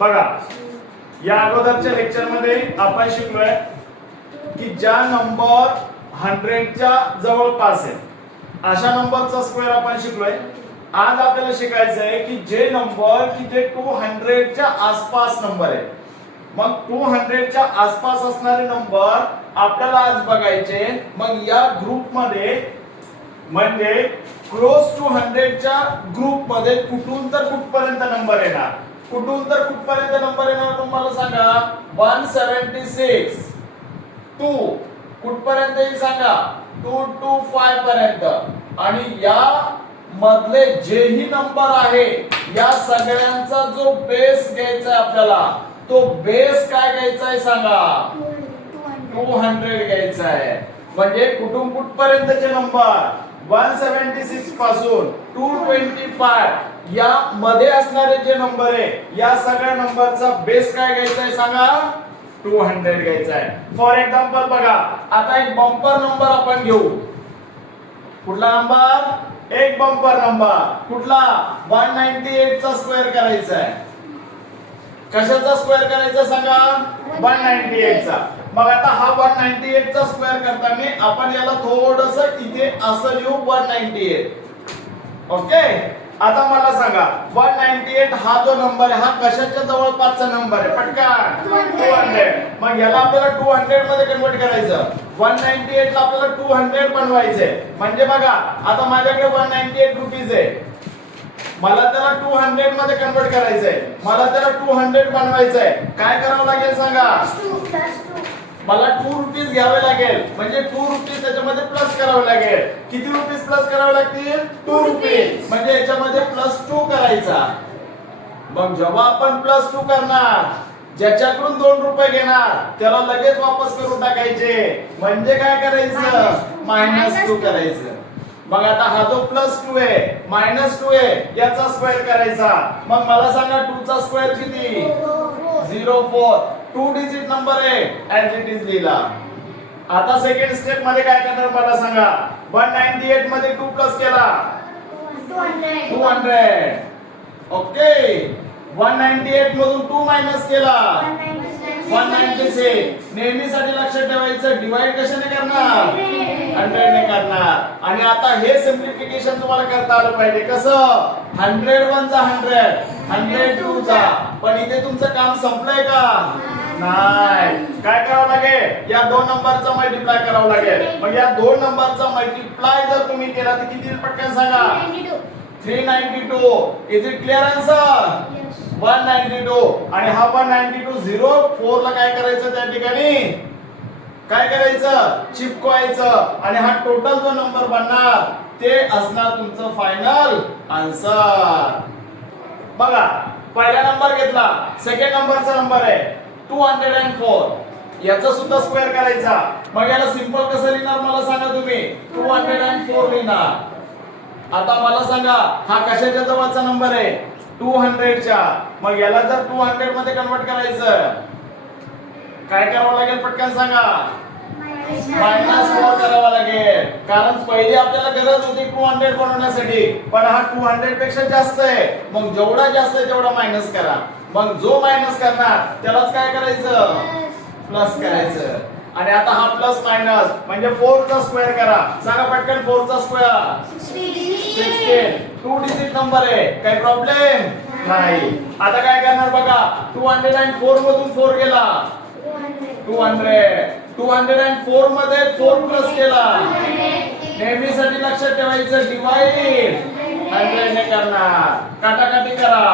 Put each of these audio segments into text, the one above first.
बघा, या अगोदरच्या लेक्चर मध्ये आपण शिकलोय की ज्या नंबर 100 च्या जवळपास आहे अशा नंबरचा स्क्वेअर आपण शिकलोय. आज आपल्याला शिकायचं आहे की जे नंबर की जे 200 च्या आसपास नंबर आहे. मग 200 च्या आसपास असणारे नंबर आपल्याला आज बघायचे. मग या ग्रुप मध्ये म्हणजे क्लोज टू 100 च्या ग्रुप मध्ये कुठून तर कुठपर्यंत नंबर येणार, कुठून तर कुठपर्यंत नंबर येणार तुम्हाला सांगा. 176 टू कुठपर्यंत येईल सांगा, 225 पर्यंत. आणि या मधले जेही नंबर आहे या सगळ्यांचा जो बेस घ्यायचा आहे आपल्याला, तो बेस काय घ्यायचा आहे सांगा, 200 घ्यायचा आहे. म्हणजे कुठून कुठपर्यंतचे नंबर 176 पासून 225 या मध्ये असणारे जे नंबर आहे या सगळ्या नंबरचा बेस काय घ्यायचा आहे सांगा, 200 घ्यायचा आहे. फॉर एक्झाम्पल बघा, आता एक बंपर नंबर आपण घेऊ. कुठला नंबर? एक बंपर नंबर. कुठला? 198 चा स्क्वेअर करायचा आहे. कशाचा स्क्वेअर करायचा सांगा, 198 चा. मग आता हा 198 चा स्क्वेअर करताना आपण याला थोडंसं इथे असं लिहू 198. ओके. आता मला सांगा 198 हा जो नंबर आहे हा कशाच्या जवळपासचा नंबर आहे? पटकन 200. मग याला आपल्याला 200 मध्ये कन्वर्ट करायचं. 198 ला आपल्याला 200 बनवायचंय. म्हणजे बघा, आता माझ्याकडे 198 रुपीज आहे, मला त्याला 200 मध्ये कन्वर्ट करायचंय, मला त्याला 200 बनवायचंय. काय करावं लागेल सांगा, मला 2 रुपीज घ्यावे लागेल. म्हणजे 2 रुपीज त्याच्यामध्ये प्लस करावे लागेल. किती रुपीज प्लस करावे लागतील? 2 रुपीज. म्हणजे याच्यामध्ये +2 करायचा. मग जेव्हा आपण +2 करणार, ज्याच्याकडून 2 रुपये घेणार त्याला लगेच वापस करून टाकायचे. म्हणजे काय करायचं, -2 करायचं. मग आता हा जो +2 आहे -2 आहे याचा स्क्वेअर करायचा. मग मला सांगा 2 चा स्क्वेअर किती? 04. 2 डिजिट नंबर आहे, ऍज इट इज लिहिला. आता सेकंड स्टेप मध्ये काय करणार मला सांगा. 198 मध्ये 2 प्लस केला 200. ओके. 198 मधून 2 मायनस केला 196. नेहमीसाठी लक्षात ठेवायचं, डिवाइड कशाने करणार, 100 ने करणार. आणि आता हे सिम्प्लिफिकेशन तुम्हाला करता आलं पाहिजे. कसं? 100 1 जा 100, 100 2 जा. पण इथे तुमचं काम संपलंय का? नाही. काय करावं लागेल, या दोन नंबरचा मल्टिप्लाय करावं लागेल. मग या दोन नंबरचा मल्टिप्लाय जर तुम्ही केला तर किती पटकन सांगा, 392. Is it clear answer? 192. आणि हा 192 04 ला काय करायचं, त्या ठिकाणी काय करायचं, चिपकवायचं. आणि हा टोटल जो नंबर बनणार ते असणार तुमचं फायनल आन्सर. बघा, पहिला नंबर घेतला, सेकंड नंबरचा नंबर आहे 204. याचा सुद्धा स्क्वेअर करायचा. मग याला सिंपल कसं लिहिणार मला सांगा तुम्ही, 204 लिहिणार. आता मला सांगा हा कशाच्या जवळचा नंबर आहे, 200 च्या. मग याला जर 200 मध्ये कन्वर्ट करायचं, काय करावं लागेल पटकन सांगा, -4 करावं लागेल. कारण पहिली आपल्याला गरज होती 200 बनवण्यासाठी, पण हा 200 पेक्षा जास्त आहे. मग जेवढा जास्त आहे तेवढा मायनस करा. मग जो मायनस करणार त्यालाच काय करायचं, प्लस करायचं. आणि आता हा प्लस मायनस म्हणजे 4 चा स्क्वेअर करा. सांगा पटकन, 4 चा स्क्वेअर 16. 2 डिजिट नंबर आहे, काही प्रॉब्लेम नाही. आता काय करणार बघा, 204 मधून 4 गेला 200. 204 मध्ये 4 प्लस केला. नेहमीसाठी लक्षात ठेवायचं, डिवाइड 100 ने करणार. काटाकाटी करा.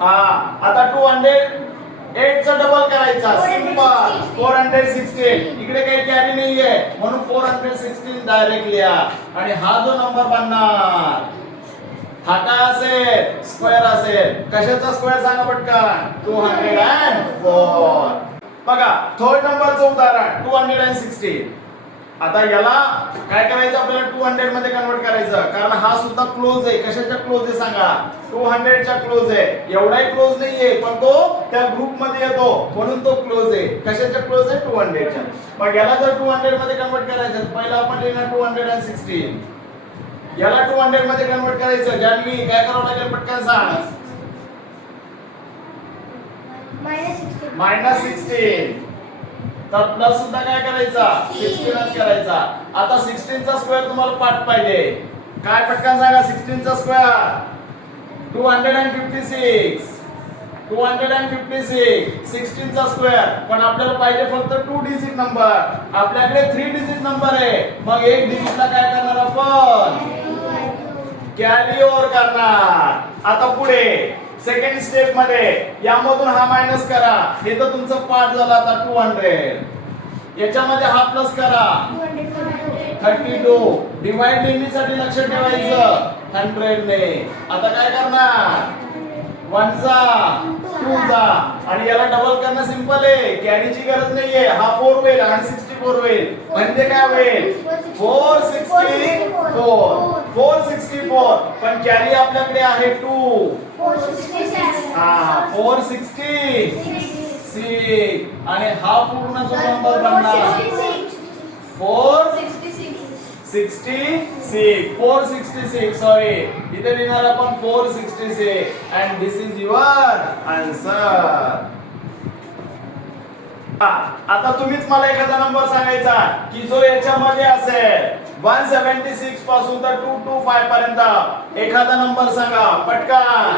हा, आता 208 चा डबल करायचा. सिंपल 416. इकडे काही कॅरी नाहीये म्हणून 416 डायरेक्ट लिहा. आणि हा जो नंबर बनणार हा काय असेल, स्क्वेअर असेल. कशाचा स्क्वेअर सांगा पटकन, 204. बघा, थर्ड नंबरचं उदाहरण 216. आता याला काय करायचं, आपल्याला 200 मध्ये कन्वर्ट करायचं. कारण हा सुद्धा क्लोज आहे. कशाच्या क्लोज आहे सांगा, 200 च्या क्लोज आहे. एवढाही क्लोज नाहीये पण तो त्या ग्रुप मध्ये येतो म्हणून तो क्लोज आहे. कशाच्या क्लोज आहे, 200 च्या. मग याला जर 200 मध्ये कन्वर्ट करायचं, पहिला आपण लिहिणार 216. याला 200 मध्ये कन्वर्ट करायचं. जानवी काय करावं लागेल पटकन सांग, मायनस 16 तर प्लस सुद्धा काय करायचा 16च करायचा. आता 16 चा स्क्वेअर तुम्हाला पाठ पाहिजे. काय पटकन सांगा 16 चा स्क्वेअर 256 16 चा स्क्वेअर. पण आपल्याला पाहिजे फक्त 2 डिजिट नंबर. आपल्याकडे 3 डिजिट नंबर आहे. मग एक डिजिटला काय करणार आपण कॅरी ओव्हर करणार. आता पुढे सेकंड स्टेप मध्ये यामधून हा मायनस करा. हे तर तुमचं पाठ झालं. आता 200 याच्यामध्ये हा प्लस करा 32. डिवाइड नेहमीसाठी लक्ष ठेवायचं 100 ने. आता काय करणार 1 जा 2 जा आणि याला डबल करणं सिंपल आहे. कॅरीची गरज नाहीये. हा 4 होईल आणि 64 होईल. म्हणजे काय होईल 464 पण कॅरी आपल्याकडे आहे 2 466 आणि हा पूर्ण जो नंबर बनणार 466 सॉरी इथे लिहिणार आपण 466 and this is your answer. आता तुम्हीच मला एखादा नंबर सांगायचा की जो याच्यामध्ये असेल 176 पासून तर 225 पर्यंत एखादा नंबर सांगा पटकन.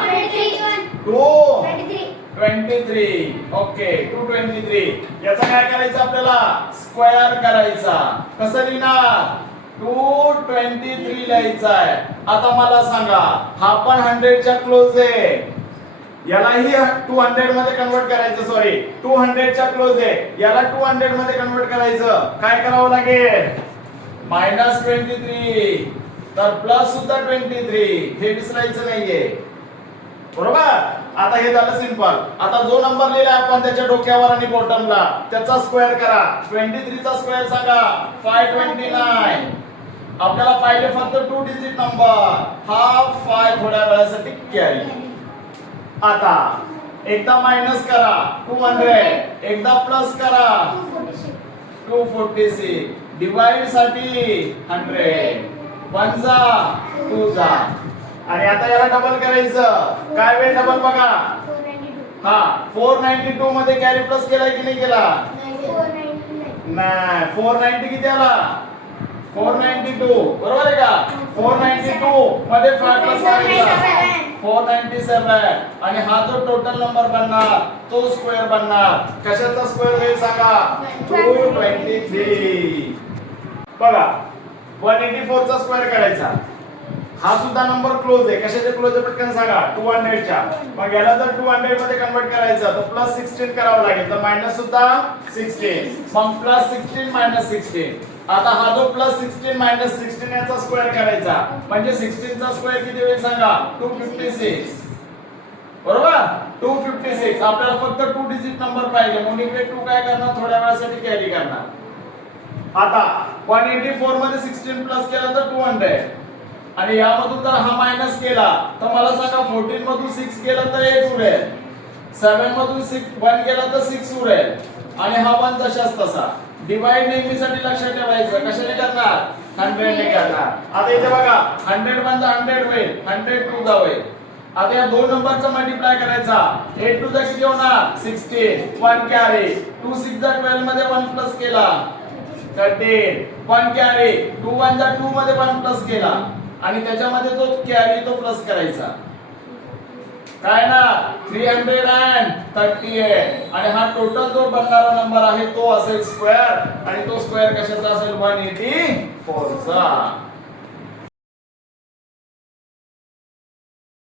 223 ओके 223 याचा काय करायचं आपल्याला स्क्वेअर करायचा. कसं लिहिणार 223 लिहायचा आहे. आता मला सांगा हा पण 100 च्या क्लोज आहे. यालाही 200 मध्ये कन्वर्ट करायचं. सॉरी 200 च्या क्लोज आहे. याला 200 मध्ये कन्वर्ट करायचं. काय करावं लागेल -23 तर प्लस सुद्धा 23 हे विसरायचं नाहीये बरोबर. आता हे झालं सिंपल. आता जो नंबर लिहिला आपण त्याच्या डोक्यावर आणि बॉटमला त्याचा स्क्वेअर करा. 23 चा स्क्वेअर सांगा 529. आपल्याला पाहिजे फक्त 2 डिजिट नंबर. हा 5 थोड्या वेळासाठी कॅरी. आता एकदा मायनस करा 200 एकदा प्लस करा 246 डिवाइड साठी 100 1 जा 2 जा आणि आता याला डबल करायचं. काय वेळ डबल बघा. हा 492 मध्ये कॅरी प्लस केला की नाही केला नाही. 490 किती आला 492 बरोबर आहे का. 492 मध्ये 5 प्लस करायचा 497 आणि हा जो टोटल नंबर बनणार तो स्क्वेअर बनणार. कशाचा स्क्वेअर होईल सांगा 223. बघा 184 चा स्क्वेअर करायचा. हा सुद्धा नंबर क्लोज आहे. कशाचे क्लोज आहे पटकन सांगा 200 च्या. मग याला जर 200 मध्ये कन्वर्ट करायचं तर प्लस 16 करावं लागेल. तर मायनस सुद्धा 16 मग प्लस 16 मायनस 16. आता हा जो प्लस 16 मायनस 16 याचा स्क्वेअर करायचा म्हणजे 16 चा स्क्वेअर किती होईल सांगा 256 बरोबर. 256 आपल्याला फक्त 2 डिजिट नंबर पाहिजे म्हणून इकडे 2 काय करणार थोड्या वेळासाठी कॅरी करणार. आता 184 मध्ये 16 प्लस केला तर 200 आणि यामधून जर हा मायनस केला तर मला सांगा 14 मधून 6 केला तर 8 उरेल. 7 मधून 1 केला तर 6 उरेल आणि हा 1 तशाच तसा. डिवाइड नेहमीसाठी लक्षात ठेवायचं. कशाने करणार 100 ने करणार. आता इथे बघा 100 म्हणजे 100 होईल 100 2 दा होईल. आता या दोन नंबरचा मल्टिप्लाय करायचा. 8 टू दा किती होणार 16 1 कॅरी 2 6 दा 12 मध्ये 1 प्लस केला 13 1 कॅरी 2 1 दा 2 मध्ये 1 प्लस केला आणि त्याच्यामध्ये तो कॅरी तो प्लस करायचा. काय ना 338 आणि हा टोटल जो बनणारा नंबर आहे तो असेल स्क्वेअर आणि तो स्क्वेअर कशाचा असेल 184 चा.